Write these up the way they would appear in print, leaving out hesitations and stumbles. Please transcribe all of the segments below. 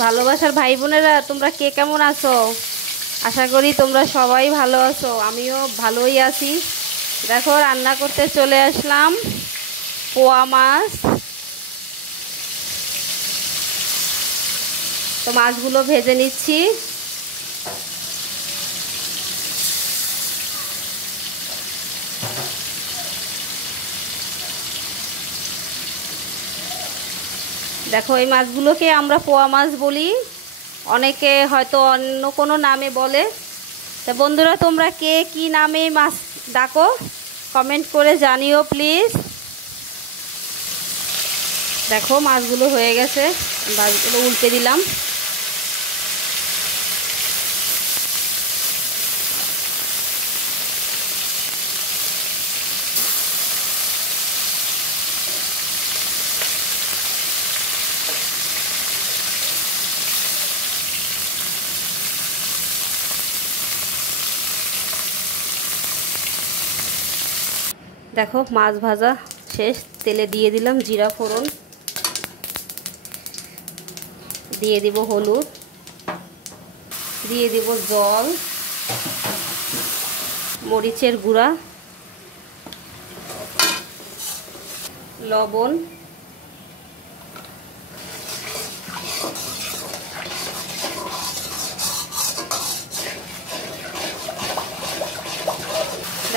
ভালোবাসার ভাই বোনেরা, তোমরা কে কেমন আছো? আশা করি তোমরা সবাই ভালো আছো, আমিও ভালোই আছি। দেখো, রান্না করতে চলে আসলাম পোয়া মাছ। তো মাছগুলো ভেজে নিচ্ছি। দেখো, এই মাছগুলোকে আমরা পোয়া মাছ বলি, অনেকে হয়তো অন্য কোনো নামে বলে। তা বন্ধুরা, তোমরা কে কি নামে মাছ ডাকো কমেন্ট করে জানিও প্লিজ। দেখো, মাছগুলো হয়ে গেছে, মাছগুলো উল্টে দিলাম। দেখো, মাছ ভাজা শেষ, তেলে দিয়ে দিলাম জিরা ফোড়ন, দিয়ে দিব হলুদ, দিয়ে দিব জল, মরিচের গুঁড়া, লবণ,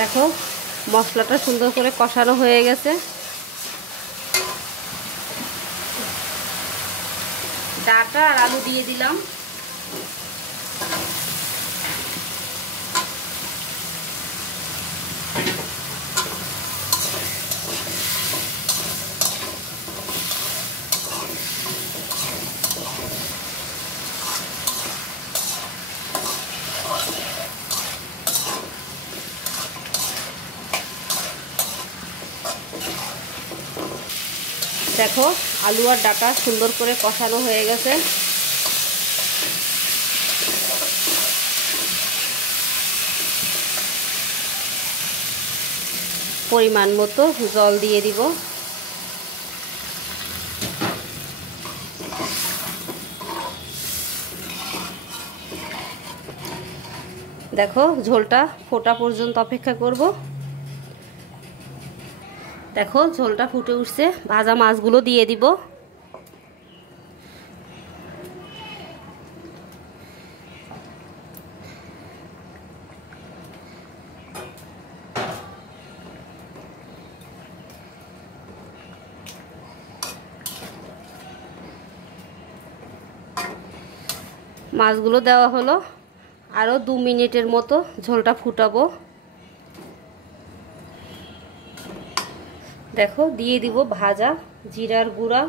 দেখো মশলাটা সুন্দর করে কষানো হয়ে গেছে। ডাঁটা আর আলু দিয়ে দিলাম। দেখো, আলু আর ডাঁটা সুন্দর করে কষানো হয়ে গেছে। পরিমাণ মতো জল দিয়ে দিব। দেখো, ঝোলটা ফোটা পর্যন্ত অপেক্ষা করব। দেখো, ঝোলটা ফুটে উঠছে, ভাজা মাছগুলো দিয়ে দিব। মাছগুলো দেওয়া হলো, আরও 2 মিনিটের মতো ঝোলটা ফুটাবো। দেখো, দিয়ে দিব ভাজা জিরার গুঁড়া,